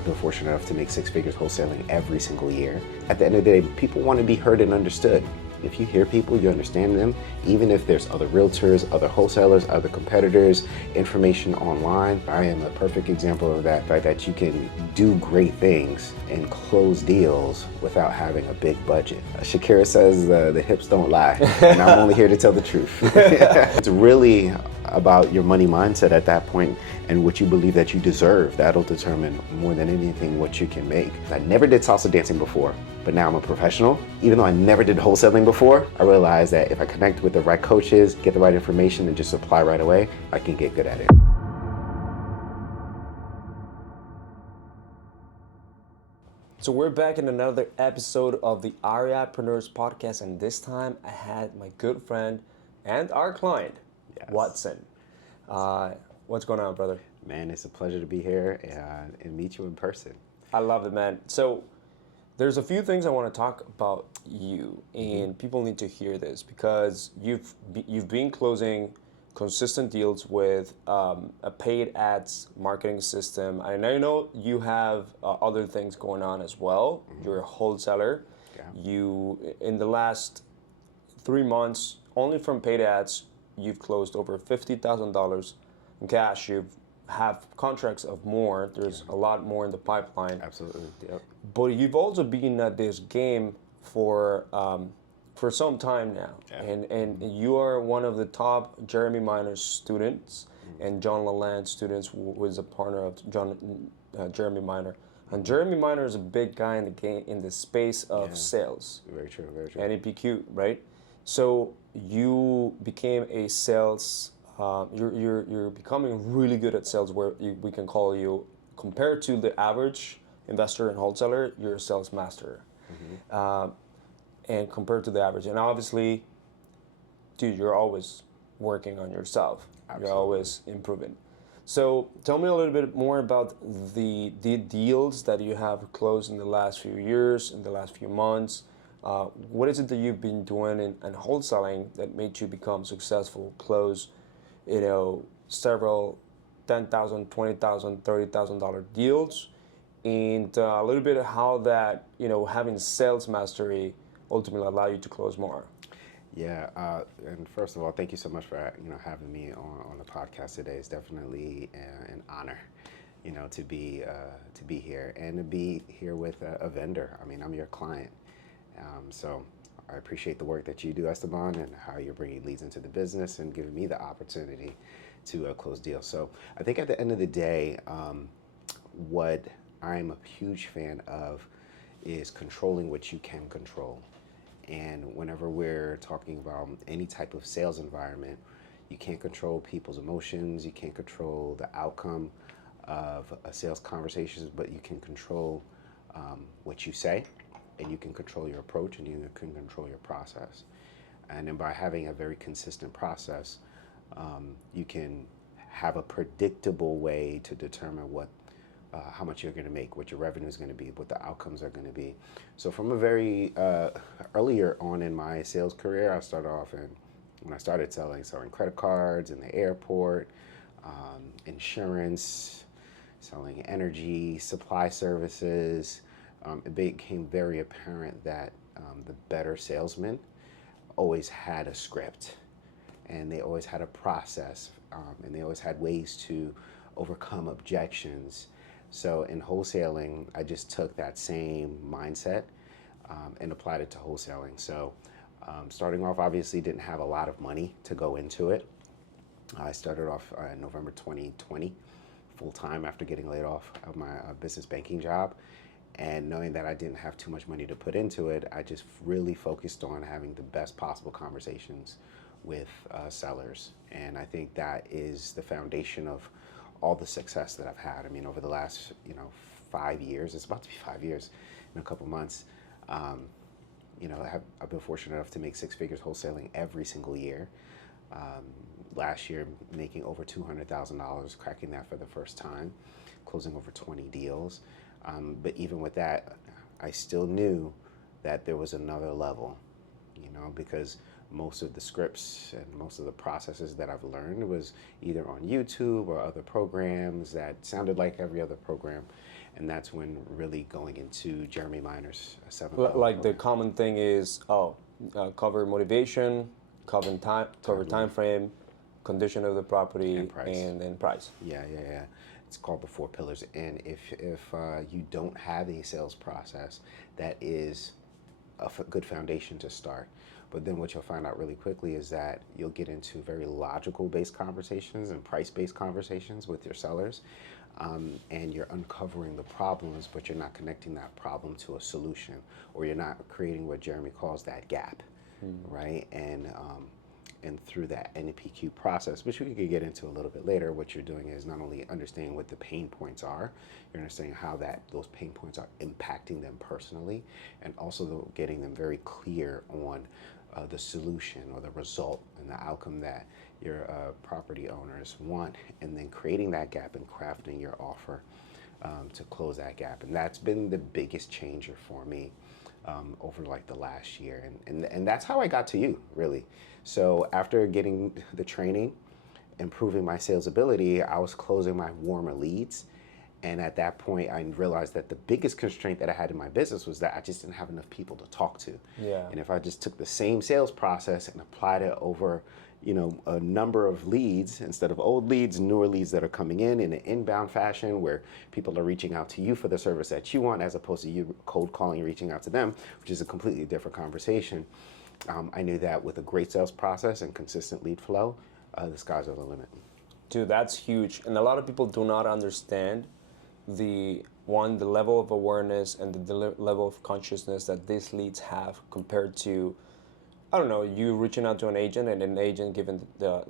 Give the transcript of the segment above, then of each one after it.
I've been fortunate enough to make six figures wholesaling every single year. At the end of the day, people want to be heard and understood. If you hear people, you understand them, even if there's other realtors, other wholesalers, other competitors, information online. I am a perfect example of that, that you can do great things and close deals without having a big budget. Shakira says the hips don't lie, and I'm only here to tell the truth. It's really about your money mindset at that point and what you believe that you deserve. That'll determine more than anything what you can make. I never did salsa dancing before, but now I'm a professional. Even though I never did wholesaling before, I realized that if I connect with the right coaches, get the right information, and just apply right away, I can get good at it. So we're back in another episode of the Ariapreneurs podcast, and this time I had my good friend and our client, Watson. What's going on, brother? Man, it's a pleasure to be here and meet you in person. I love it, man. So there's a few things I want to talk about you, and people need to hear this because you've been closing consistent deals with a paid ads marketing system. And I know you have other things going on as well. You're a wholesaler. Yeah. You, in the last 3 months, only from paid ads, you've closed over $50,000 in cash. You have contracts of more. There's a lot more in the pipeline. Absolutely. Yep. But you've also been at this game for some time now, and you are one of the top Jeremy Miner students and John Lalande students, who is a partner of Jeremy Miner. And Jeremy Miner is a big guy in the game, in the space of sales. Very true. Very true. NEPQ, right? So you became a sales. You're becoming really good at sales, where we can call you, compared to the average investor and wholesaler, you're a sales master. And compared to the average, and obviously, dude, you're always working on yourself. Absolutely. You're always improving. So tell me a little bit more about the deals that you have closed in the last few years, in the last few months. What is it that you've been doing in wholesaling that made you become successful, close, several $10,000, $20,000, $30,000 deals, and a little bit of how that, having sales mastery ultimately allow you to close more? Yeah, and first of all, thank you so much for having me on the podcast today. It's definitely an honor, to be here and to be here with a vendor. I mean, I'm your client, so I appreciate the work that you do, Esteban, and how you're bringing leads into the business and giving me the opportunity to close deals. So I think at the end of the day, what I'm a huge fan of is controlling what you can control. And whenever we're talking about any type of sales environment, you can't control people's emotions, you can't control the outcome of a sales conversation, but you can control what you say, and you can control your approach, and you can control your process. And then by having a very consistent process, you can have a predictable way to determine how much you're going to make, what your revenue is going to be, what the outcomes are going to be. So from a very earlier on in my sales career, I started off when I started selling credit cards in the airport, insurance, selling energy, supply services. It became very apparent that the better salesmen always had a script, and they always had a process, and they always had ways to overcome objections. So in wholesaling, I just took that same mindset and applied it to wholesaling. So starting off, obviously didn't have a lot of money to go into it. I started off in November 2020, full-time after getting laid off of my business banking job. And knowing that I didn't have too much money to put into it, I just really focused on having the best possible conversations with sellers. And I think that is the foundation of all the success that I've had. I mean, over the last, 5 years, it's about to be 5 years in a couple months, I've been fortunate enough to make six figures wholesaling every single year. Last year, making over $200,000, cracking that for the first time, closing over 20 deals. But even with that, I still knew that there was another level, because most of the scripts and most of the processes that I've learned was either on YouTube or other programs that sounded like every other program. And that's when really going into Jeremy Miner's seven Like the common thing is, cover motivation, cover time frame, condition of the property, And price. and then price. Yeah. It's called the 4 pillars. And if you don't have a sales process, that is a good foundation to start. But then what you'll find out really quickly is that you'll get into very logical based conversations and price based conversations with your sellers. And you're uncovering the problems, but you're not connecting that problem to a solution, or you're not creating what Jeremy calls that gap, right? And through that NEPQ process, which we could get into a little bit later, what you're doing is not only understanding what the pain points are, you're understanding how those pain points are impacting them personally, and also getting them very clear on the solution or the result and the outcome that your property owners want, and then creating that gap and crafting your offer to close that gap. And that's been the biggest changer for me over like the last year. And that's how I got to you, really. So after getting the training, improving my sales ability, I was closing my warmer leads. And at that point, I realized that the biggest constraint that I had in my business was that I just didn't have enough people to talk to. Yeah. And if I just took the same sales process and applied it over, a number of leads instead of old leads, newer leads that are coming in an inbound fashion where people are reaching out to you for the service that you want, as opposed to you cold calling and reaching out to them, which is a completely different conversation. I knew that with a great sales process and consistent lead flow, the skies are the limit. Dude, that's huge. And a lot of people do not understand the level of awareness and the level of consciousness that these leads have compared to, I don't know, you reaching out to an agent and an agent giving the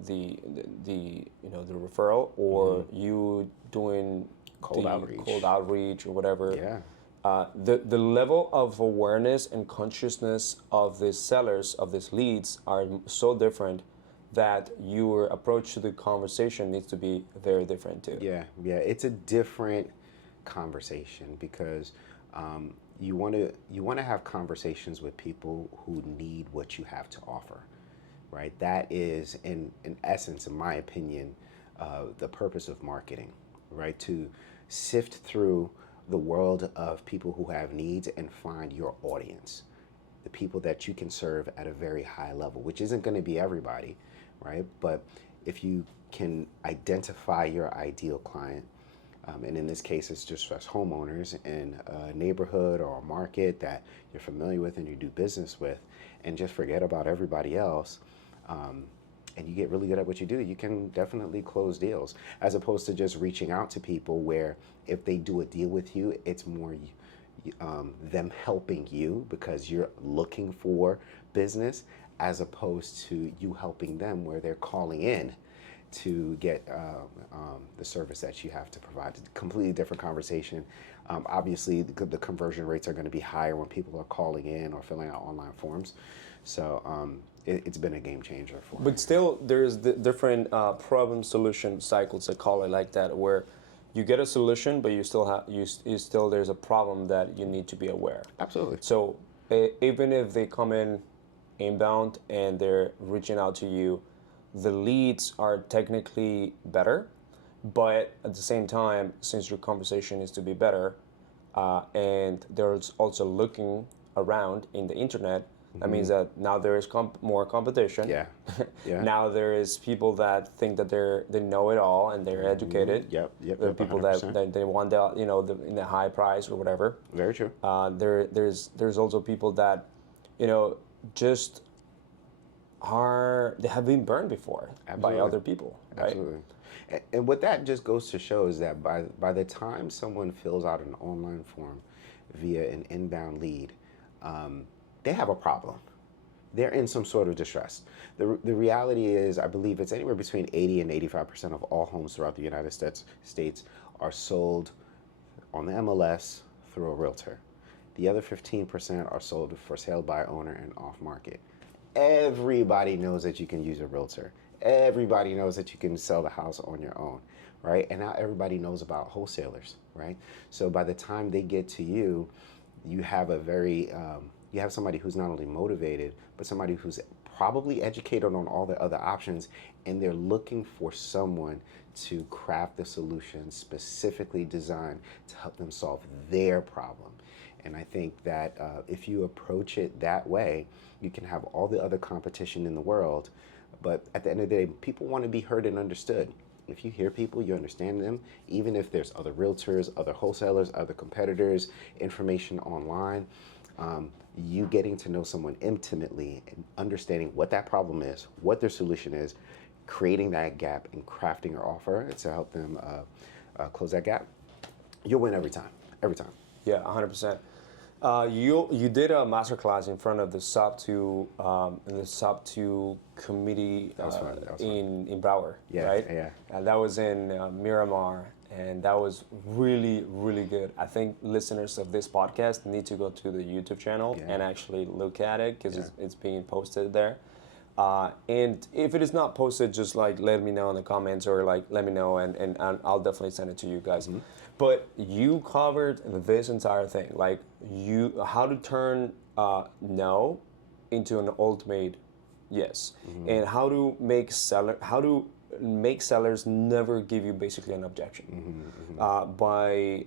referral, or you doing Cold outreach or whatever. Yeah. The level of awareness and consciousness of these sellers, of these leads, are so different that your approach to the conversation needs to be very different too. Yeah. It's a different conversation because you want to have conversations with people who need what you have to offer, right? That is, in essence, in my opinion, the purpose of marketing, right? To sift through the world of people who have needs and find your audience, the people that you can serve at a very high level, which isn't going to be everybody, right? But if you can identify your ideal client, and in this case, it's distressed homeowners in a neighborhood or a market that you're familiar with and you do business with, and just forget about everybody else, and you get really good at what you do, you can definitely close deals, as opposed to just reaching out to people where if they do a deal with you, it's more them helping you because you're looking for business, as opposed to you helping them where they're calling in to get the service that you have to provide. It's a completely different conversation. Obviously, the conversion rates are going to be higher when people are calling in or filling out online forms. So it's been a game changer for me. But still, there's the different problem solution cycles, I call it like that, where you get a solution, but you still have there's a problem that you need to be aware. Absolutely. So even if they come in inbound and they're reaching out to you, the leads are technically better, but at the same time, since your conversation is to be better, and there's also looking around in the internet, that means that now there is more competition. Yeah. Now there is people that think that they know it all and they're educated. Yep. There are people that they want the in the high price or whatever. Very true. There's also people that just they have been burned before by other people. Right? Absolutely. And what that just goes to show is that by the time someone fills out an online form via an inbound lead, they have a problem. They're in some sort of distress. The reality is, I believe it's anywhere between 80 and 85% of all homes throughout the United States are sold on the MLS through a realtor. The other 15% are sold for sale by owner and off market. Everybody knows that you can use a realtor. Everybody knows that you can sell the house on your own, right? And now everybody knows about wholesalers, right? So by the time they get to you, you have you have somebody who's not only motivated, but somebody who's probably educated on all the other options, and they're looking for someone to craft the solution specifically designed to help them solve their problem. And I think that if you approach it that way, you can have all the other competition in the world, but at the end of the day, people want to be heard and understood. If you hear people, you understand them, even if there's other realtors, other wholesalers, other competitors, information online, you getting to know someone intimately and understanding what that problem is, what their solution is, creating that gap and crafting your offer to help them close that gap, you'll win every time, every time. Yeah, 100%. You did a masterclass in front of the sub-2 committee That was fun. That was in Broward, Yeah, right? yeah. That was in Miramar, and that was really, really good. I think listeners of this podcast need to go to the YouTube channel and actually look at it because it's being posted there. And if it is not posted, just like let me know in the comments or like let me know and I'll definitely send it to you guys. But you covered this entire thing, like how to turn no into an ultimate yes, and how to make sellers never give you basically an objection by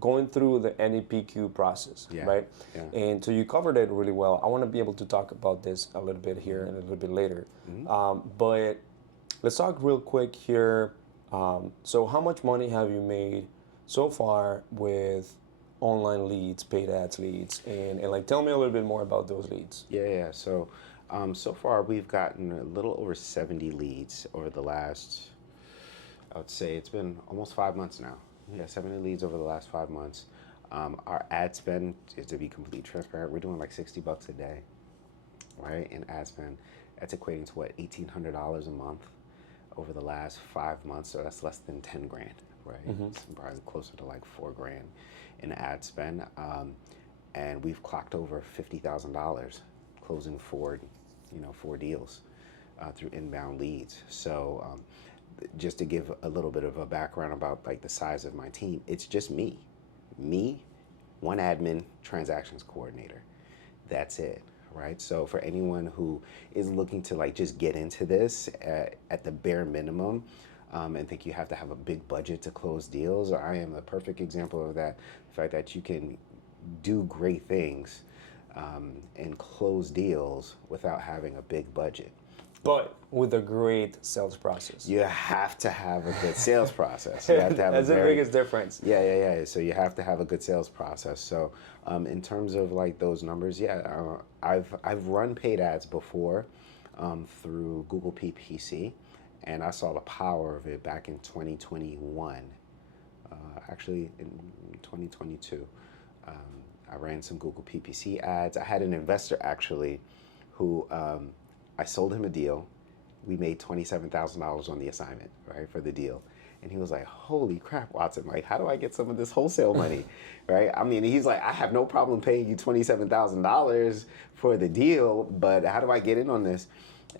going through the NEPQ process, right? Yeah. And so you covered it really well. I want to be able to talk about this a little bit here and a little bit later. But let's talk real quick here. So how much money have you made so far with online leads, paid ads leads, and like tell me a little bit more about those leads. Yeah. So so far we've gotten a little over 70 leads over the last, I would say it's been almost 5 months now. Yeah, 70 leads over the last 5 months. Our ad spend, to be completely transparent, we're doing like $60 a day, right? In ad spend, that's equating to what, $1,800 a month over the last 5 months. So that's less than 10 grand, right? It's probably closer to like 4 grand in ad spend. And we've clocked over $50,000 closing four deals through inbound leads. So just to give a little bit of a background about like the size of my team, it's just me, one admin, transactions coordinator. That's it, right? So for anyone who is looking to like just get into this at the bare minimum and think you have to have a big budget to close deals, I am a perfect example of that. The fact that you can do great things and close deals without having a big budget. But with a great sales process. You have to have a good sales process. You have to have That's the biggest difference. Yeah. So you have to have a good sales process. So in terms of like those numbers, I've run paid ads before through Google PPC, and I saw the power of it back in 2021. Actually, in 2022. I ran some Google PPC ads. I had an investor actually who I sold him a deal. We made $27,000 on the assignment, right, for the deal. And he was like, holy crap, Watson, like, how do I get some of this wholesale money, right? I mean, he's like, I have no problem paying you $27,000 for the deal, but how do I get in on this?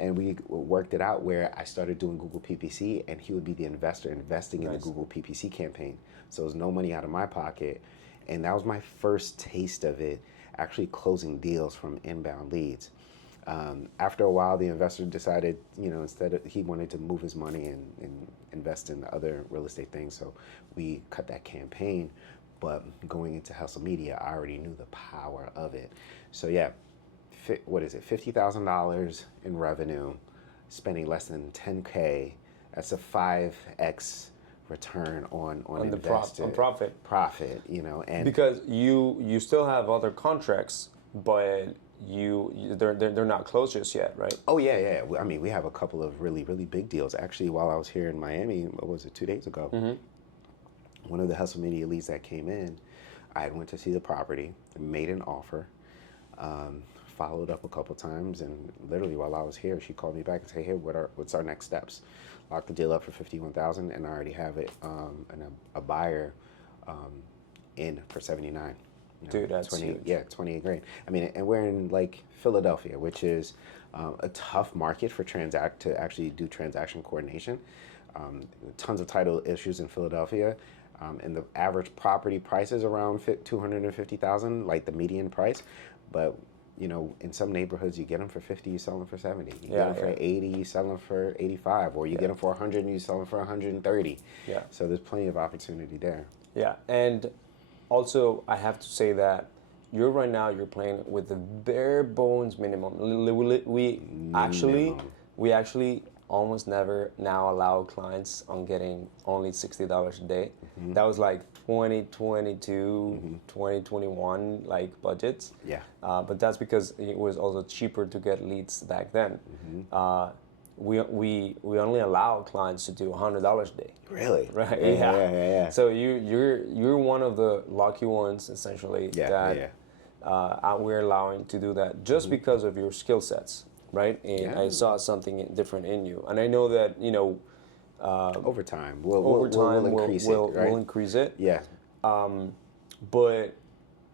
And we worked it out where I started doing Google PPC and he would be the investor investing in the Google PPC campaign. So it was no money out of my pocket. And that was my first taste of it, actually closing deals from inbound leads. After a while, the investor decided, instead he wanted to move his money and invest in other real estate things. So we cut that campaign. But going into hustle media, I already knew the power of it. So yeah, what is it? $50,000 in revenue, spending less than 10K. That's a 5x return on invested profit, and because you still have other contracts, but they're not closed just yet, right? Oh yeah. I mean, we have a couple of really big deals. Actually, while I was here in Miami, what was it, 2 days ago? One of the hustle media leads that came in, I went to see the property, made an offer, followed up a couple times, and literally while I was here, she called me back and said, hey, what's our next steps? Locked the deal up for $51,000, and I already have it and a buyer in for $79,000. Dude, that's 20, huge. Yeah, 28 grand. I mean, and we're in like Philadelphia, which is a tough market for to actually do transaction coordination. Tons of title issues in Philadelphia, and the average property price is around $250,000, like the median price. But you know, in some neighborhoods, you get them for 50, you sell them for 70. You get Yeah, them for 80, you sell them for 85, or you get them for 100 and you sell them for 130. Yeah. So there's plenty of opportunity there. Yeah, and also I have to say that you're playing with the bare bones minimum. Minimum. We actually almost never now allow clients on getting only $60 a day. That was like 2022, 2021 like budgets. Yeah. But that's because it was also cheaper to get leads back then. We only allow clients to do $100 a day. Really? Right. Yeah. So you're one of the lucky ones essentially that we're allowing to do that just because of your skill sets, right? And I saw something different in you, and I know that Over time, we'll increase it, right? We'll increase it. Yeah. But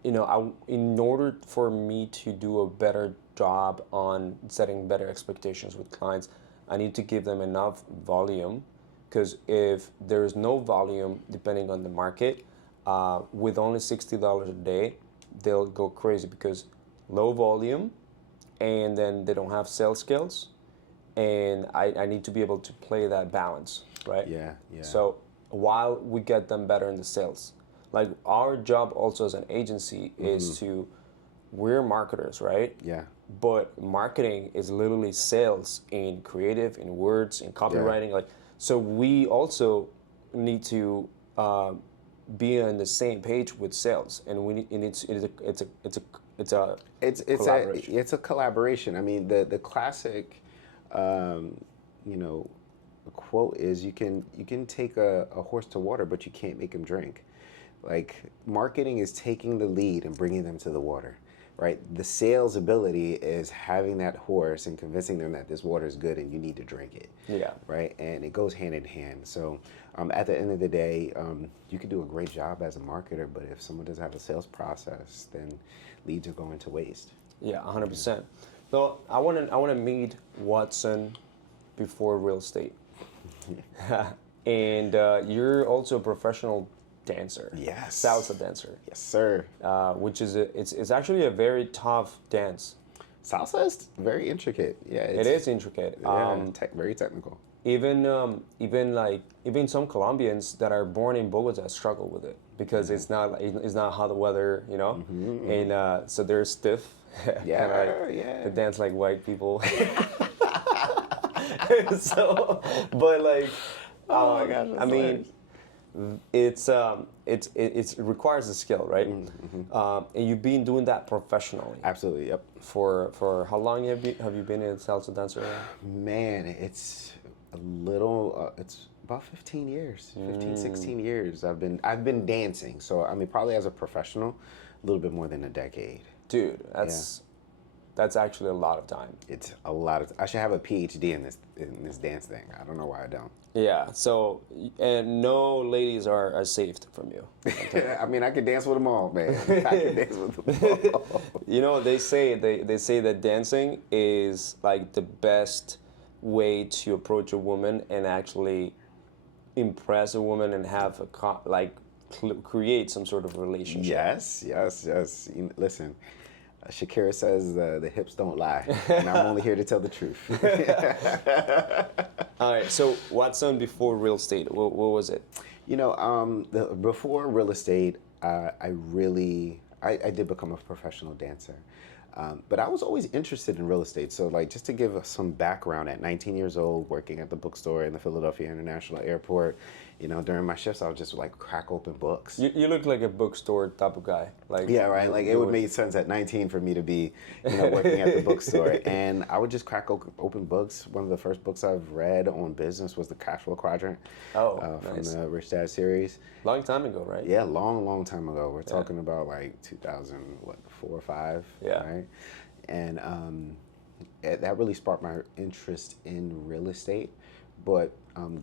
in order for me to do a better job on setting better expectations with clients, I need to give them enough volume, because if there's no volume, depending on the market, with only $60 a day, they'll go crazy because low volume, and then they don't have sales skills, and I need to be able to play that balance, right? Yeah. So while we get them better in the sales, like our job also as an agency is we're marketers, right? Yeah. But marketing is literally sales in creative, in words, in copywriting. Like, so we also need to be on the same page with sales, and we need. And it's a collaboration. I mean, the classic, quote is you can take a horse to water, but you can't make him drink. Like, marketing is taking the lead and bringing them to the water. Right, the sales ability is having that horse and convincing them that this water is good and you need to drink it. Yeah. Right, and it goes hand in hand. So at the end of the day, you can do a great job as a marketer, but if someone doesn't have a sales process, then leads are going to waste. Yeah, 100%. So I want to meet Watson before real estate, and you're also a professional dancer. Yes. Salsa dancer. Yes, sir. Which is it's actually a very tough dance. Salsa is very intricate. Yeah, It is intricate. Very technical. Even some Colombians that are born in Bogota struggle with it because it's not hot weather, and so they're stiff. They dance like white people. So, but like, oh my gosh, I mean. It requires a skill, right? And you've been doing that professionally. Absolutely, yep. For how long have you been a salsa dancer? Man, it's a little. It's about 15 years, 16 years. I've been dancing. So I mean, probably as a professional, a little bit more than a decade. Dude, that's actually a lot of time. It's a lot of. I should have a PhD in this dance thing. I don't know why I don't. Yeah. So, and no ladies are saved from you. I mean, I can dance with them all, man. I can dance with them all. They say that dancing is like the best way to approach a woman and actually impress a woman and have create some sort of relationship. Yes. Listen. Shakira says the hips don't lie, and I'm only here to tell the truth. All right, so Watson before real estate, what was it? Before real estate, I did become a professional dancer. But I was always interested in real estate. So, like, just to give some background, at 19 years old, working at the bookstore in the Philadelphia International Airport, during my shifts, I would just like crack open books. You look like a bookstore type of guy. Like, yeah, right. Like, it would make sense at 19 for me to be, working at the bookstore, and I would just crack open books. One of the first books I've read on business was the Cash Flow Quadrant. From nice. The Rich Dad series. Long time ago, right? Yeah, long time ago. We're talking about like 2004 or 5. Yeah. Right. And that really sparked my interest in real estate. But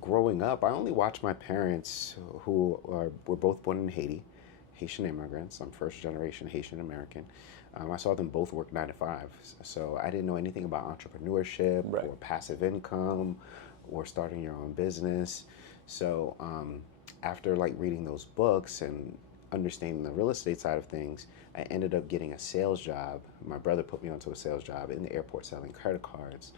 growing up, I only watched my parents, who were both born in Haiti, Haitian immigrants. I'm first generation Haitian American. I saw them both work 9 to 5. So I didn't know anything about entrepreneurship or passive income or starting your own business. So after like reading those books and understanding the real estate side of things, I ended up getting a sales job. My brother put me onto a sales job in the airport selling credit cards.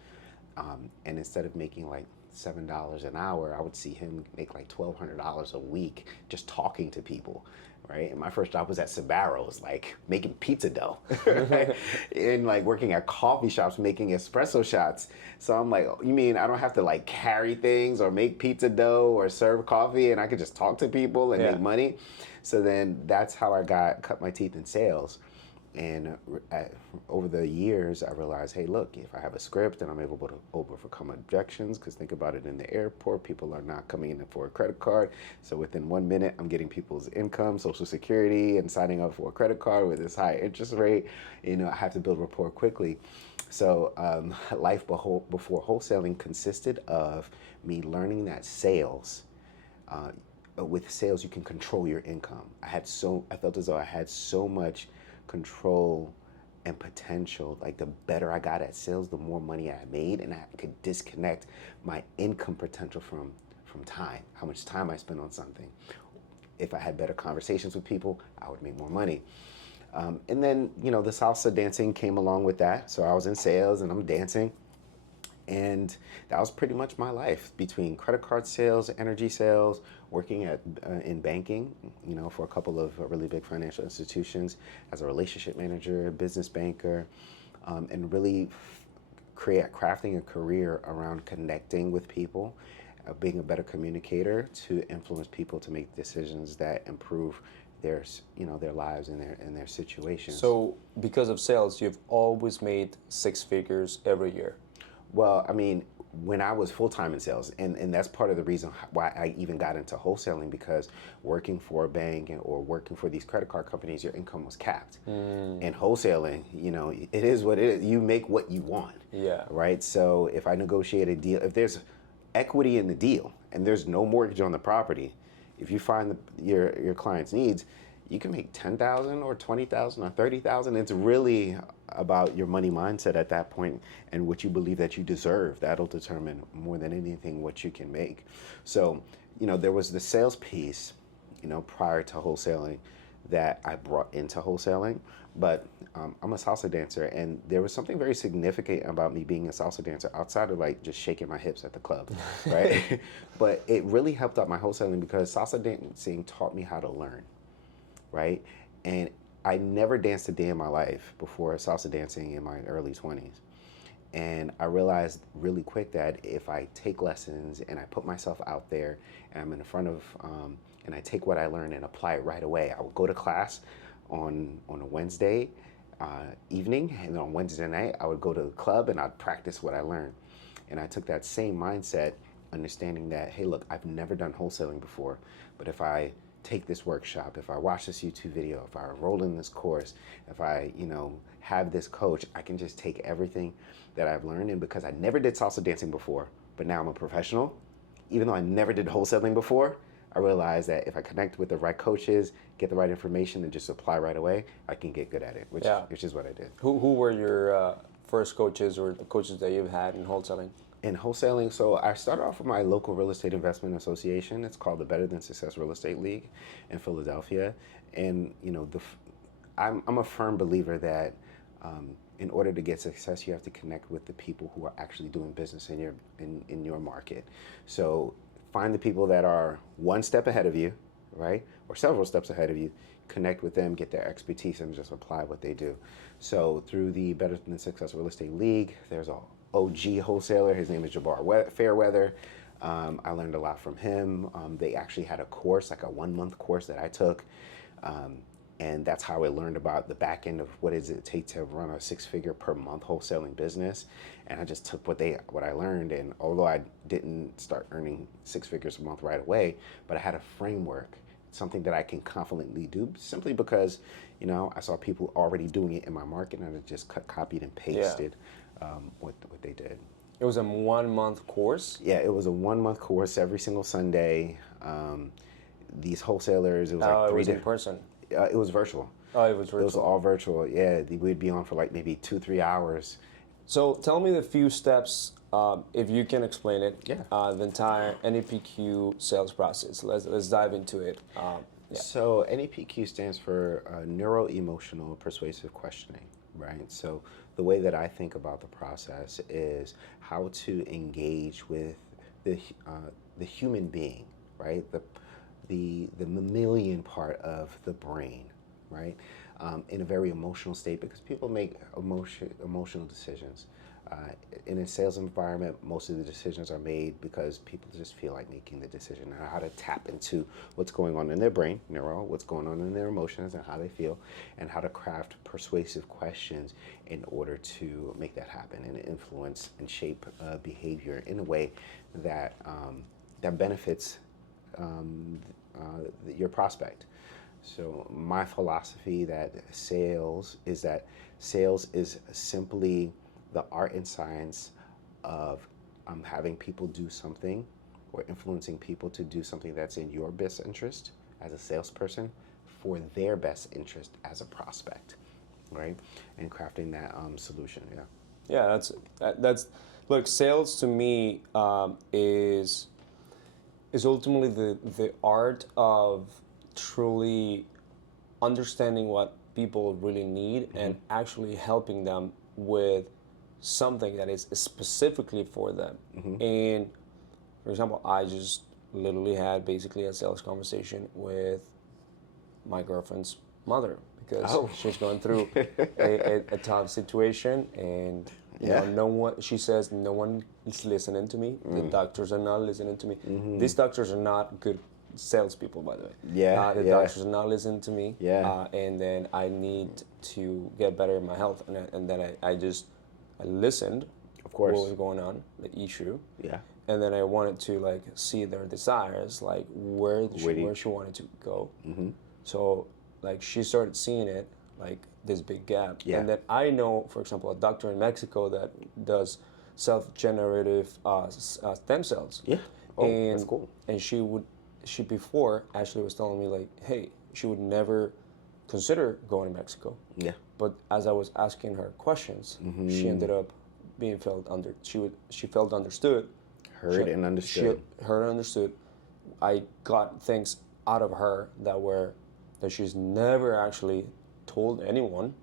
And instead of making like $7 an hour, I would see him make like $1,200 a week just talking to people, right? And my first job was at Sbarro's, like making pizza dough, right? And like working at coffee shops making espresso shots. So I'm like, you mean I don't have to like carry things or make pizza dough or serve coffee, and I could just talk to people and make money? So then that's how I cut my teeth in sales. And over the years, I realized, hey, look, if I have a script and I'm able to overcome objections, because think about it, in the airport, people are not coming in for a credit card. So within 1 minute, I'm getting people's income, Social Security, and signing up for a credit card with this high interest rate. You know, I have to build rapport quickly. So life before wholesaling consisted of me learning that with sales, you can control your income. I felt as though I had so much control and potential. Like the better I got at sales, the more money I made, and I could disconnect my income potential from time, how much time I spent on something. If I had better conversations with people, I would make more money. And then, you know, the salsa dancing came along with that. So I was in sales and I'm dancing. And that was pretty much my life, between credit card sales, energy sales, working in banking, you know, for a couple of really big financial institutions as a relationship manager, business banker, and really crafting a career around connecting with people, being a better communicator to influence people to make decisions that improve their lives and their situations. So because of sales, you've always made six figures every year. Well, I mean, when I was full-time in sales, and that's part of the reason why I even got into wholesaling, because working for a bank or working for these credit card companies, your income was capped. And wholesaling, you know, it is what it is. You make what you want. Yeah. Right? So if I negotiate a deal, if there's equity in the deal and there's no mortgage on the property, if you find your client's needs, you can make $10,000 or $20,000 or $30,000. It's really about your money mindset at that point and what you believe that you deserve. That'll determine more than anything what you can make. So, you know, there was the sales piece, you know, prior to wholesaling that I brought into wholesaling. But I'm a salsa dancer, and there was something very significant about me being a salsa dancer outside of like just shaking my hips at the club, right? But it really helped out my wholesaling because salsa dancing taught me how to learn. Right? And I never danced a day in my life before salsa dancing in my early 20s. And I realized really quick that if I take lessons and I put myself out there and I'm in front of, and I take what I learned and apply it right away. I would go to class on a Wednesday evening, and on Wednesday night, I would go to the club and I'd practice what I learned. And I took that same mindset, understanding that, hey, look, I've never done wholesaling before, but if I take this workshop, if I watch this YouTube video, if I enroll in this course, if I, you know, have this coach, I can just take everything that I've learned. And because I never did salsa dancing before, but now I'm a professional, even though I never did wholesaling before, I realized that if I connect with the right coaches, get the right information, and just apply right away, I can get good at it, which is what I did. Who were your first coaches or the coaches that you've had in wholesaling? In wholesaling, so I started off with my local real estate investment association. It's called the Better Than Success Real Estate League in Philadelphia. And, you know, I'm a firm believer that in order to get success, you have to connect with the people who are actually doing business in your market. So find the people that are one step ahead of you, right? Or several steps ahead of you, connect with them, get their expertise, and just apply what they do. So through the Better Than Success Real Estate League, there's a OG wholesaler. His name is Jabbar Fairweather. I learned a lot from him. They actually had a course, like a 1-month course that I took. And that's how I learned about the back end of what does it take to run a 6-figure per month wholesaling business. And I just took what I learned. And although I didn't start earning 6 figures a month right away, but I had a framework, something that I can confidently do simply because, you know, I saw people already doing it in my market, and I just copied and pasted what they did. It was a 1-month course? Yeah, it was a 1-month course every single Sunday. These wholesalers, it was like it was in person? It was virtual. Oh, it was virtual. It was all virtual, yeah. We'd be on for like maybe 2-3 hours. So tell me the few steps, if you can explain it, Yeah. the entire NEPQ sales process. Let's dive into it. Yeah. So NEPQ stands for neuro-emotional persuasive questioning, right? So the way that I think about the process is how to engage with the human being, right? The mammalian part of the brain, right? In a very emotional state because people make emotional decisions. Uh, in a sales environment, most of the decisions are made because people just feel like making the decision and how to tap into what's going on in their brain, what's going on in their emotions and how they feel, and how to craft persuasive questions in order to make that happen and influence and shape behavior in a way that that benefits your prospect. So my philosophy that sales is simply the art and science of having people do something or influencing people to do something that's in your best interest as a salesperson for their best interest as a prospect, right? And crafting that solution. Yeah. Yeah, that's look. Sales to me is ultimately the art of truly understanding what people really need and actually helping them with something that is specifically for them. And for example, I just literally had basically a sales conversation with my girlfriend's mother because Oh. she's going through a tough situation, and you Yeah. know, no one, she says, no one is listening to me. The doctors are not listening to me. These doctors are not good salespeople, by the way. Yeah, The yeah. doctors are not listening to me. Yeah. And then I need to get better in my health, and then I listened Of what course. was going on, the issue, Yeah. and then I wanted to like see their desires, like where she wanted to go. So like she started seeing it like this big gap, Yeah. and then I know, for example, a doctor in Mexico that does self-generative stem cells, Yeah. Oh, that's and cool. she before actually was telling me like, hey, she would never consider going to Mexico, Yeah. but as I was asking her questions, she ended up being felt under. She felt understood. Heard and understood. She heard and understood. I got things out of her that she's never actually told anyone,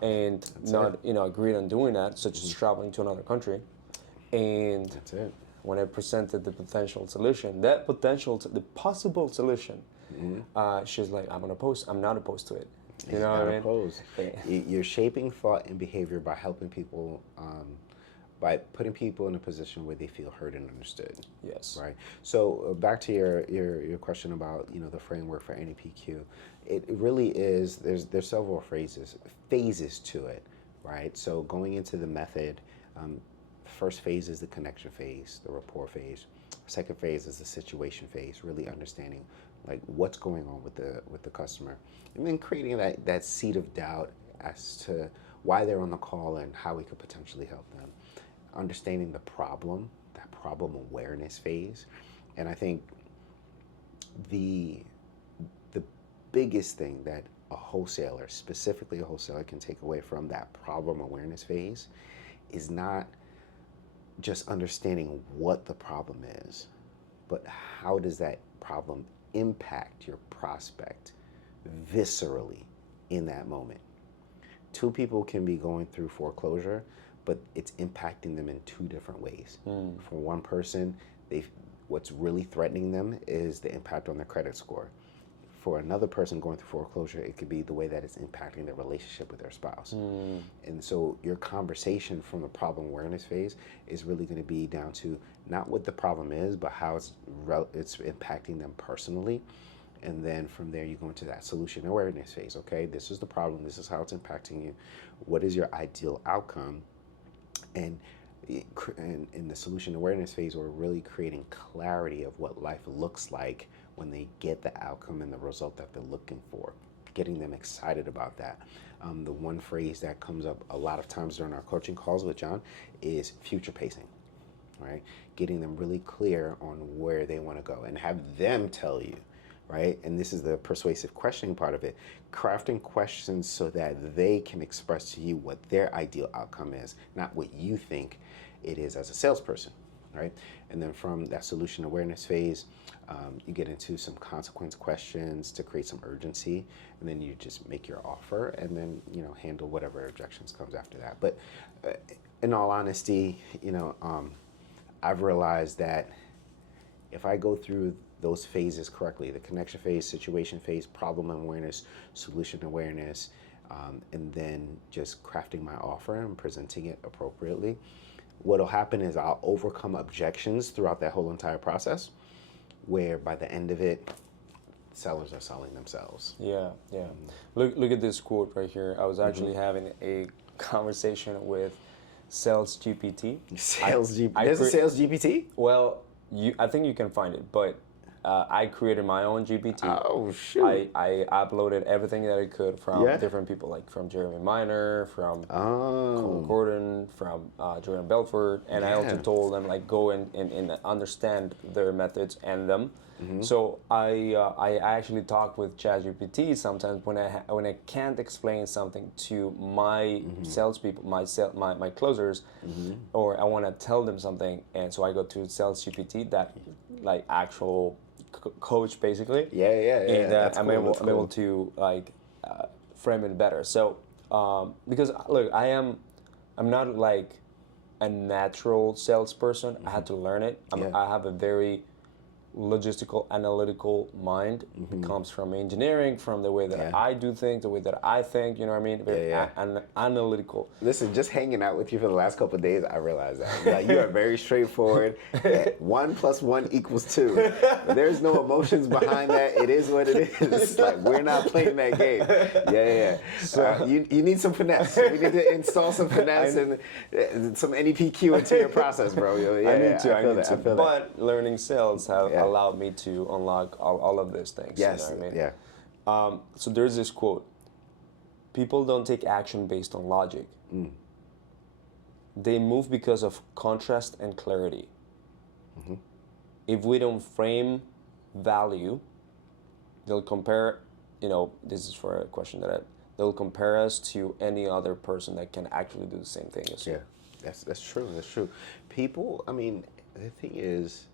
and not agreed on doing that, such as traveling to another country. And That's it. when I presented the potential solution, the possible solution, she's like, I'm not opposed to it. You know what I mean? Opposed. Yeah. You're shaping thought and behavior by helping people, by putting people in a position where they feel heard and understood. Yes. Right. So back to your question about the framework for NEPQ, it really is. There's several phases to it, right? So going into the method, the first phase is the connection phase, the rapport phase. Second phase is the situation phase, really understanding like what's going on with the customer, and then creating that seed of doubt as to why they're on the call and how we could potentially help them. Understanding the problem, that problem awareness phase, and I think the the biggest thing that a wholesaler, specifically a wholesaler, can take away from that problem awareness phase is not just understanding what the problem is, but how does that problem impact your prospect viscerally in that moment. Two people can be going through foreclosure, but it's impacting them in two different ways. For one person, what's really threatening them is the impact on their credit score. For another person going through foreclosure, it could be the way that it's impacting their relationship with their spouse. And so your conversation from the problem awareness phase is really going to be down to not what the problem is, but how it's impacting them personally. And then from there, you go into that solution awareness phase. Okay, this is the problem. This is how it's impacting you. What is your ideal outcome? And in the solution awareness phase, we're really creating clarity of what life looks like when they get the outcome and the result that they're looking for, getting them excited about that. The one phrase that comes up a lot of times during our coaching calls with John is future pacing, right? Getting them really clear on where they want to go and have them tell you, right? And this is the persuasive questioning part of it, crafting questions so that they can express to you what their ideal outcome is, not what you think it is as a salesperson, right? And then from that solution awareness phase, you get into some consequence questions to create some urgency, and then you just make your offer, and then handle whatever objections comes after that. But in all honesty, I've realized that if I go through those phases correctly, the connection phase, situation phase, problem awareness, solution awareness, and then just crafting my offer and presenting it appropriately, what'll happen is I'll overcome objections throughout that whole entire process, where by the end of it, sellers are selling themselves. Yeah, yeah. Look at this quote right here. I was actually having a conversation with Sales GPT. There's a Sales GPT? Well, I think you can find it, but I created my own GPT. Oh, shoot. I uploaded everything that I could from different people, like from Jeremy Miner, from Colin Gordon, from Jordan Belfort, and I also told them like go and understand their methods and them. So I actually talk with ChatGPT sometimes when I can't explain something to my salespeople, my closers, or I want to tell them something, and so I go to Sales GPT, that like actual coach basically. And I'm able to like frame it better. So because look, I'm not like a natural salesperson. I had to learn it. I have a very logistical, analytical mind. It comes from engineering, from the way that I do things, the way that I think, you know what I mean? Very analytical. Listen, just hanging out with you for the last couple of days, I realized that. Like, you are very straightforward. 1 + 1 = 2. There's no emotions behind that. It is what it is. Like, we're not playing that game. So, you need some finesse. We need to install some finesse and some NEPQ into your process, bro. I need to. But learning sales have allowed me to unlock all of these things. Yes, you know what I mean? So there's this quote: people don't take action based on logic. They move because of contrast and clarity. If we don't frame value, they'll compare, this is for a question they'll compare us to any other person that can actually do the same thing as you. That's true. People, I mean, the thing is,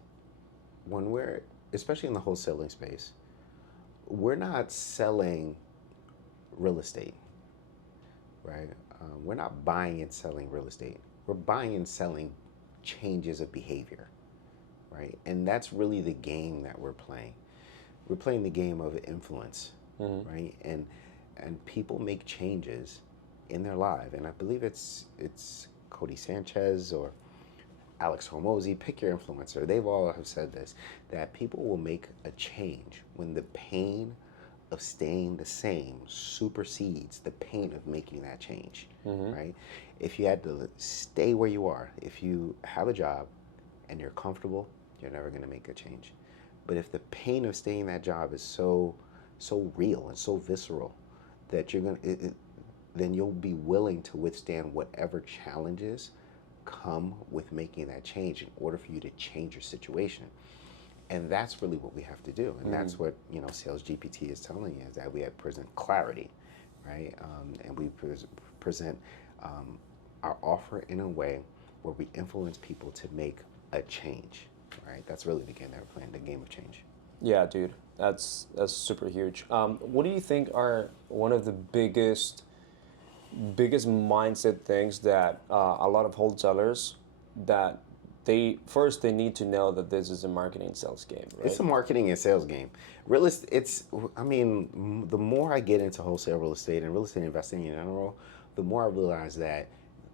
when we're, especially in the wholesaling space, we're not selling real estate, right? We're not buying and selling real estate. We're buying and selling changes of behavior, right? And that's really the game that we're playing. We're playing the game of influence, right? And people make changes in their life, and I believe it's Cody Sanchez or Alex Hormozy, pick your influencer. They've all have said this, that people will make a change when the pain of staying the same supersedes the pain of making that change, right? If you had to stay where you are, if you have a job and you're comfortable, you're never going to make a change. But if the pain of staying in that job is so real and so visceral that then you'll be willing to withstand whatever challenges come with making that change in order for you to change your situation. And that's really what we have to do. And that's what, Sales GPT is telling you, is that we have present clarity, right? And we present our offer in a way where we influence people to make a change, right? That's really the game that we're playing, the game of change. Yeah, dude, that's super huge. What do you think are one of the biggest mindset things that a lot of wholesalers, that they need to know that this is a marketing and sales game, right? It's a marketing and sales game. The more I get into wholesale real estate and real estate investing in general, the more I realize that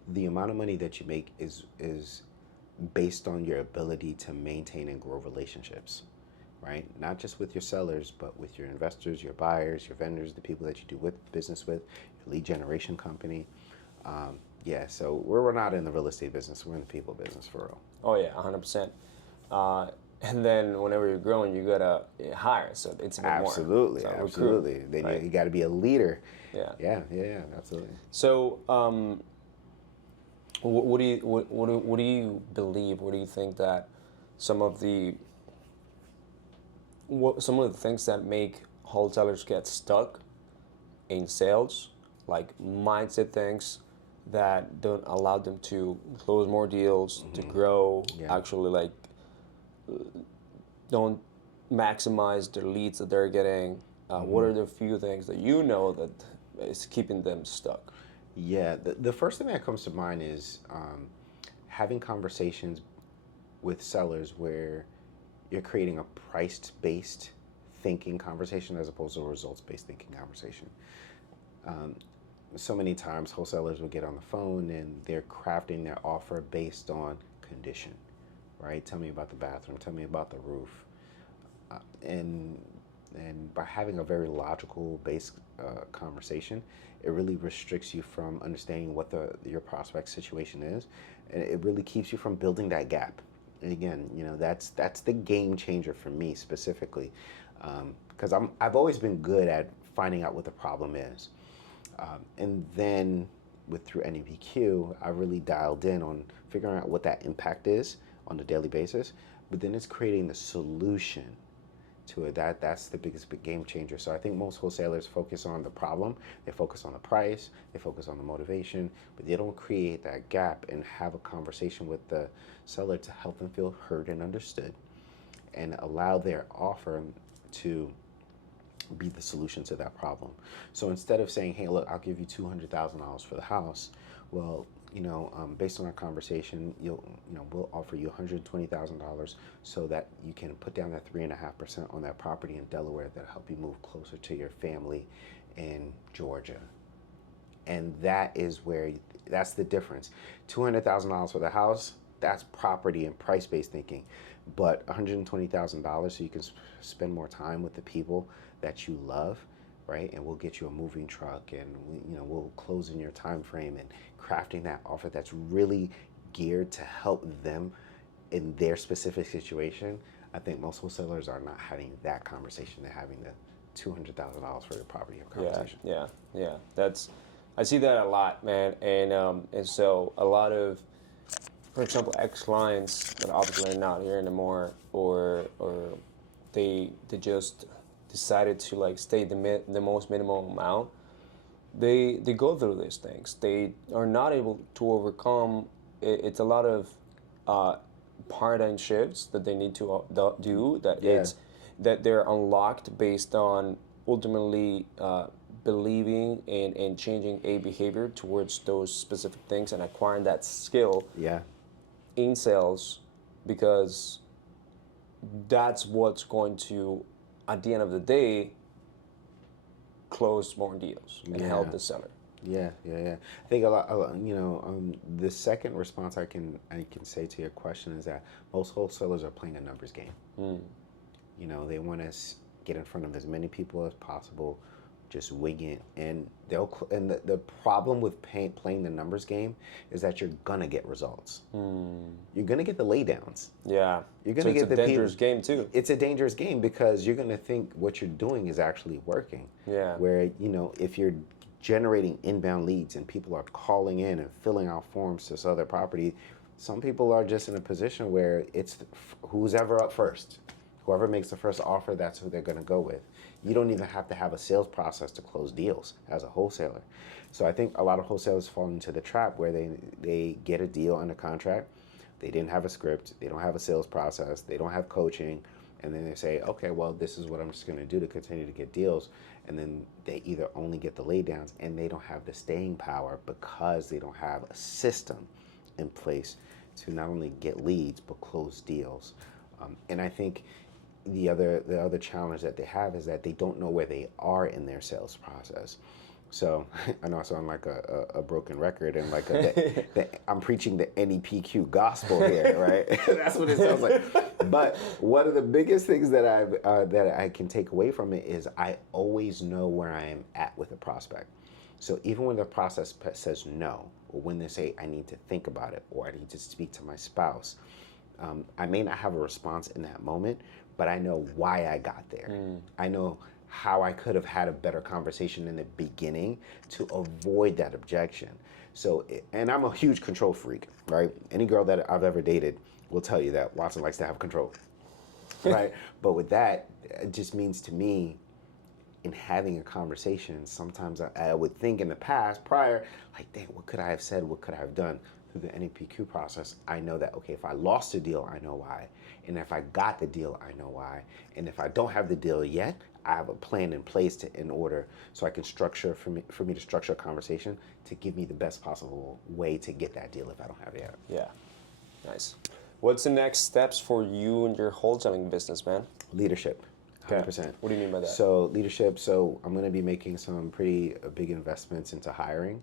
the amount of money that you make is based on your ability to maintain and grow relationships, right? Not just with your sellers, but with your investors, your buyers, your vendors, the people that you do business with, your lead generation company. So we're not in the real estate business, we're in the people business, for real. Oh yeah, 100%. And then whenever you're growing, you gotta hire, so it's a bit more. Absolutely. Then right? you got to be a leader. Yeah, absolutely. So, what do you believe? What do you think that some of the things that make wholesalers get stuck in sales, like mindset things, that don't allow them to close more deals, to grow, Yeah. actually like don't maximize the leads that they're getting? What are the few things that you know that is keeping them stuck? Yeah, the first thing that comes to mind is having conversations with sellers where you're creating a price-based thinking conversation as opposed to a results-based thinking conversation. So many times wholesalers will get on the phone and they're crafting their offer based on condition, right? Tell me about the bathroom, tell me about the roof. Uh, and and by having a very logical based conversation, it really restricts you from understanding what your prospect situation is, and it really keeps you from building that gap. And again, that's the game changer for me specifically, because I've always been good at finding out what the problem is, and then through NEPQ, I really dialed in on figuring out what that impact is on a daily basis, but then it's creating the solution to it. That's the biggest big game changer. So I think most wholesalers focus on the problem, they focus on the price, they focus on the motivation, but they don't create that gap and have a conversation with the seller to help them feel heard and understood and allow their offer to be the solution to that problem. So instead of saying, hey, look, I'll give you $200,000 for the house, well, based on our conversation, we'll offer you $120,000 so that you can put down that 3.5% on that property in Delaware that'll help you move closer to your family in Georgia. And that's the difference. $200,000 for the house, that's property and price-based thinking. But $120,000 so you can spend more time with the people that you love, right? And we'll get you a moving truck, and we'll close in your time frame, and crafting that offer that's really geared to help them in their specific situation. I think most wholesalers are not having that conversation. They're having the $200,000 for your property conversation. Yeah. I see that a lot, man, and so a lot of, for example, ex-clients that obviously are not here anymore, or they just decided to like stay the most minimum amount. They go through these things. They are not able to overcome. It's a lot of paradigm shifts that they need to do. Yeah. That they're unlocked based on ultimately believing and changing a behavior towards those specific things and acquiring that skill. Yeah. In sales, because that's what's going to, at the end of the day, close more deals and help the seller. Yeah. I think a lot. The second response I can say to your question is that most wholesalers are playing a numbers game. They want to get in front of as many people as possible, just wing it, and the problem with playing the numbers game is that you're gonna get results. You're gonna get the laydowns. Yeah, You're gonna get the dangerous game too. It's a dangerous game because you're gonna think what you're doing is actually working. Yeah. Where if you're generating inbound leads and people are calling in and filling out forms to sell their property, some people are just in a position where it's who's ever up first. Whoever makes the first offer, that's who they're going to go with. You don't even have to have a sales process to close deals as a wholesaler. So I think a lot of wholesalers fall into the trap where they get a deal under contract. They didn't have a script. They don't have a sales process. They don't have coaching. And then they say, okay, well, this is what I'm just going to do to continue to get deals. And then they either only get the laydowns and they don't have the staying power because they don't have a system in place to not only get leads but close deals. And I think the other challenge that they have is that they don't know where they are in their sales process. So I know I sound like a broken record and like I'm preaching the NEPQ gospel here, right? That's what it sounds like. But one of the biggest things that I can take away from it is I always know where I am at with a prospect. So even when the process says no, or when they say I need to think about it, or I need to speak to my spouse, I may not have a response in that moment, but I know why I got there. I know how I could have had a better conversation in the beginning to avoid that objection. So, and I'm a huge control freak, right? Any girl that I've ever dated will tell you that Watson likes to have control, right? But with that, it just means to me, in having a conversation, sometimes I would think in the past, prior, like, dang, what could I have said? What could I have done? Through the NEPQ process, I know that, okay, if I lost a deal, I know why. And if I got the deal, I know why. And if I don't have the deal yet, I have a plan in place in order so I can structure, for me to structure a conversation to give me the best possible way to get that deal if I don't have it yet. Yeah, nice. What's the next steps for you and your wholesaling business, man? Leadership. 100%. Okay. What do you mean by that? So leadership, so I'm going to be making some pretty big investments into hiring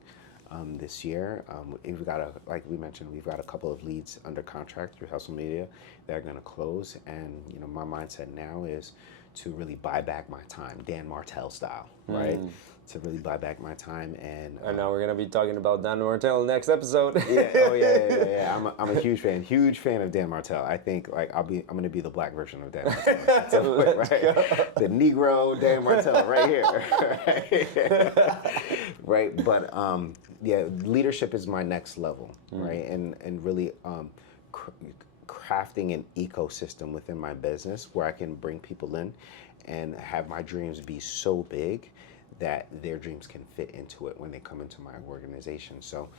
this year. We've got like we mentioned, we've got a couple of leads under contract through Hustle Media that are going to close. And, you know, my mindset now is to really buy back my time, Dan Martell style, right? To really buy back my time. And now we're going to be talking about Dan Martell next episode. yeah. I'm a huge fan of Dan Martell. I think like I'm going to be the black version of Dan Martell. Right? The Negro Dan Martell right here. Right? But yeah, leadership is my next level, right? And really crafting an ecosystem within my business where I can bring people in and have my dreams be so big that their dreams can fit into it when they come into my organization. So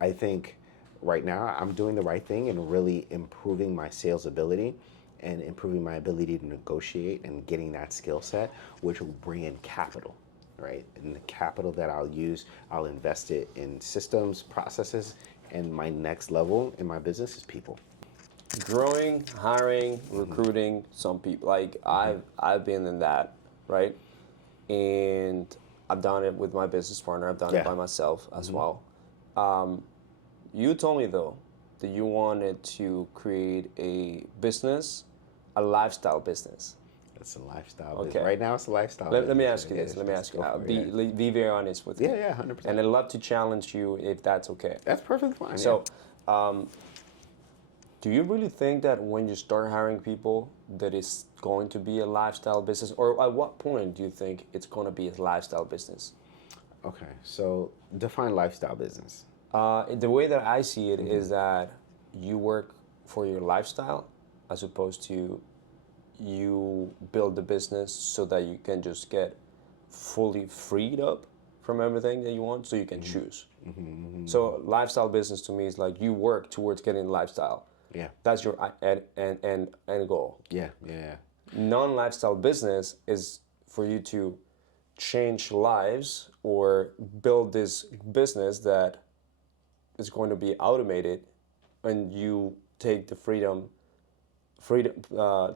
I think right now I'm doing the right thing and really improving my sales ability and improving my ability to negotiate and getting that skill set, which will bring in capital, right? And the capital that I'll use, I'll invest it in systems, processes, and my next level in my business is people. Growing, hiring, recruiting some people. Like I've been in that, right? And I've done it with my business partner. I've done it by myself as well. You told me though that you wanted to create a business, a lifestyle business. It's a lifestyle business. Right now it's a lifestyle business. Let me ask you this. Let me ask you. Be very honest with you. Yeah, 100%. And I'd love to challenge you if that's okay. That's perfectly fine. So, do you really think that when you start hiring people that it's going to be a lifestyle business? Or at what point do you think it's going to be a lifestyle business? Okay, so define lifestyle business. The way that I see it is that you work for your lifestyle as opposed to you build the business so that you can just get fully freed up from everything that you want so you can choose. So lifestyle business to me is like you work towards getting lifestyle. Yeah. That's your end goal. Yeah. Non-lifestyle business is for you to change lives or build this business that is going to be automated, and you take the freedom,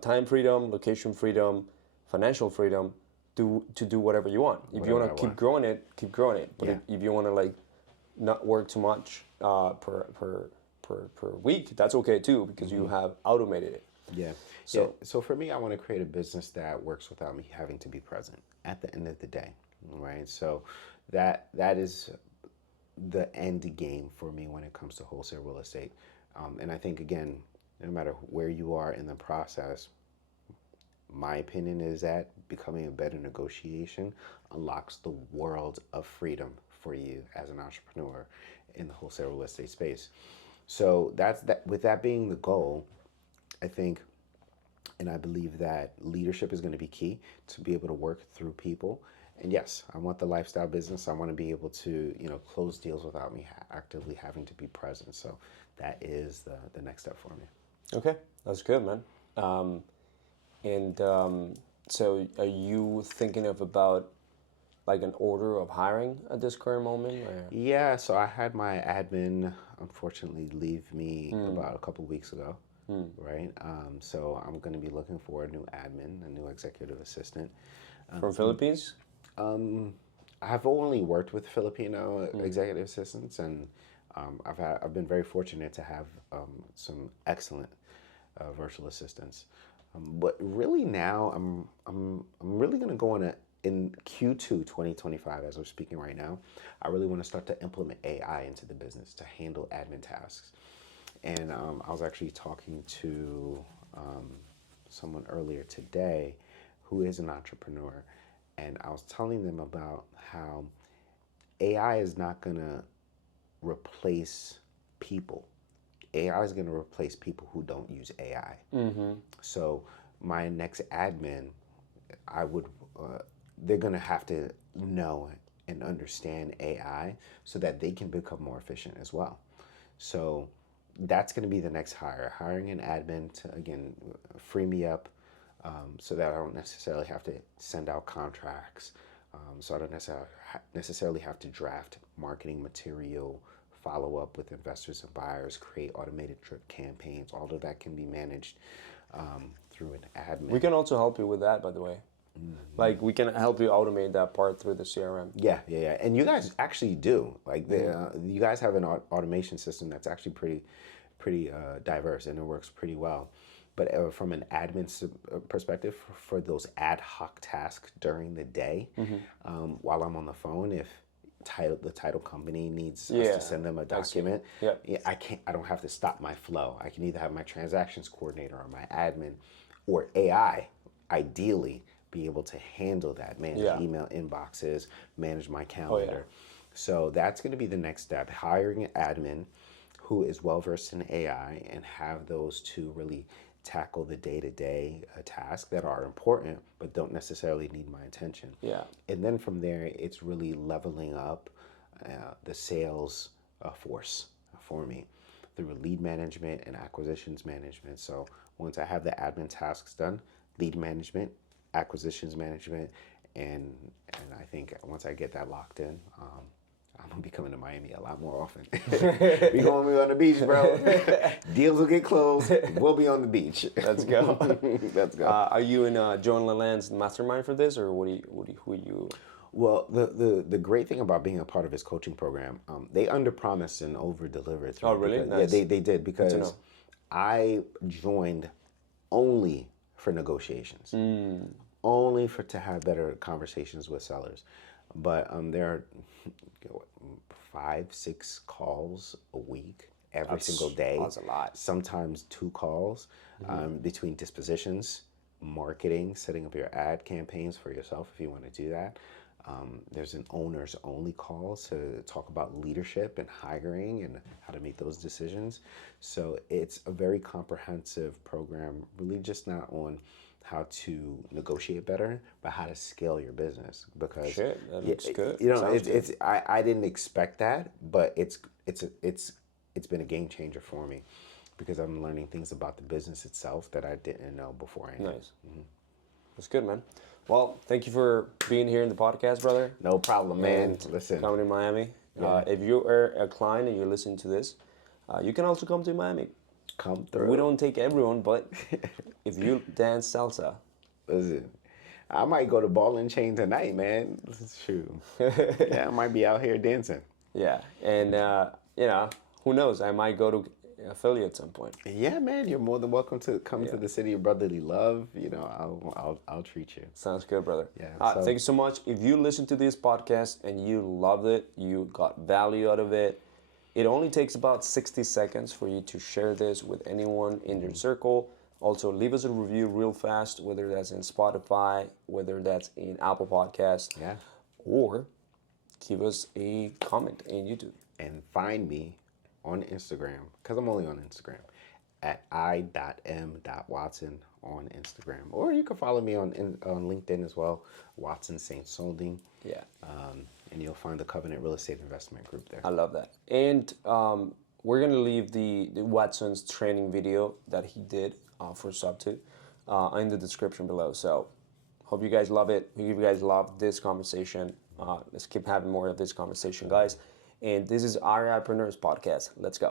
time freedom, location freedom, financial freedom to do whatever you want. If you want to keep growing it, keep growing it. But if you want to like not work too much per week, that's okay too, because you have automated it. Yeah. So for me, I want to create a business that works without me having to be present at the end of the day, right? So that is the end game for me when it comes to wholesale real estate. And I think, again, no matter where you are in the process, my opinion is that becoming a better negotiation unlocks the world of freedom for you as an entrepreneur in the wholesale real estate space. So that's that. With that being the goal, I think, and I believe that leadership is going to be key to be able to work through people. And yes, I want the lifestyle business. I want to be able to, close deals without me actively having to be present. So that is the next step for me. Okay, that's good, man. So are you thinking about like an order of hiring at this current moment? Or? Yeah, so I had my admin unfortunately leave me about a couple weeks ago, right? So I'm going to be looking for a new admin, a new executive assistant. From Philippines? I've only worked with Filipino executive assistants, and I've been very fortunate to have some excellent virtual assistants. But really now I'm really going to go in Q2 2025, as we're speaking right now. I really want to start to implement AI into the business to handle admin tasks. And I was actually talking to someone earlier today who is an entrepreneur, and I was telling them about how AI is not going to replace people. AI is going to replace people who don't use AI. So my next admin, I would they're going to have to know and understand AI so that they can become more efficient as well. So that's going to be the next hire, hiring an admin to, again, free me up, so that I don't necessarily have to send out contracts. So I don't necessarily have to draft marketing material, follow up with investors and buyers, create automated drip campaigns. All of that can be managed through an admin. We can also help you with that, by the way. Like, we can help you automate that part through the CRM. Yeah. And you guys actually do. Like, you guys have an automation system that's actually pretty diverse, and it works pretty well. But from an admin perspective, for those ad hoc tasks during the day, while I'm on the phone, if the title company needs us to send them a document, I don't have to stop my flow. I can either have my transactions coordinator or my admin, or AI, ideally, be able to handle that, manage email inboxes, manage my calendar. So that's going to be the next step, hiring an admin who is well versed in AI and have those two really tackle the day-to-day tasks that are important but don't necessarily need my attention. And then from there, it's really leveling up the sales force for me through lead management and acquisitions management. So once I have the admin tasks done, lead management, acquisitions management, and I think once I get that locked in, I'm gonna be coming to Miami a lot more often. We gonna be on the beach, bro. Deals will get closed. We'll be on the beach. Let's go. Let's go. Are you in Joan Lalande's mastermind for this, or who are you? Well, the great thing about being a part of his coaching program, they under-promised and over-delivered. Oh, really? Nice. Yeah, they did, because I joined only for negotiations, only to have better conversations with sellers. But there are 5-6 calls a week, every single day. That's a lot. Sometimes 2 calls between dispositions, marketing, setting up your ad campaigns for yourself if you want to do that. There's an owners only call to talk about leadership and hiring and how to make those decisions. So it's a very comprehensive program, really just not on how to negotiate better, but how to scale your business. Because that looks good. You know, I didn't expect that, but it's been a game changer for me, because I'm learning things about the business itself that I didn't know beforehand. Nice. That's good, man. Well, thank you for being here in the podcast, brother. No problem, man. And listen, coming to Miami. If you are a client and you're listening to this, you can also come to Miami. Come through. We don't take everyone, but if you dance salsa, listen, I might go to Ball and Chain tonight, man. Shoot. Yeah, I might be out here dancing. Yeah, and you know, who knows? I might go to Philly at some point. Yeah, man, you're more than welcome to come to the city of brotherly love. You know, I'll treat you. Sounds good, brother. Yeah. Thank you so much. If you listen to this podcast and you loved it, you got value out of it, it only takes about 60 seconds for you to share this with anyone in your circle. Also, leave us a review real fast, whether that's in Spotify, whether that's in Apple Podcasts, or give us a comment in YouTube. And find me on Instagram, because I'm only on Instagram, at i.m.watson on Instagram. Or you can follow me on LinkedIn as well, Watson St. Solding. Yeah. And you'll find the Covenant Real Estate Investment Group there. I love that. And we're going to leave the Watson's training video that he did for Sub2 in the description below. So hope you guys love it. Hope you guys love this conversation. Let's keep having more of this conversation, guys. And this is our Entrepreneurs Podcast. Let's go.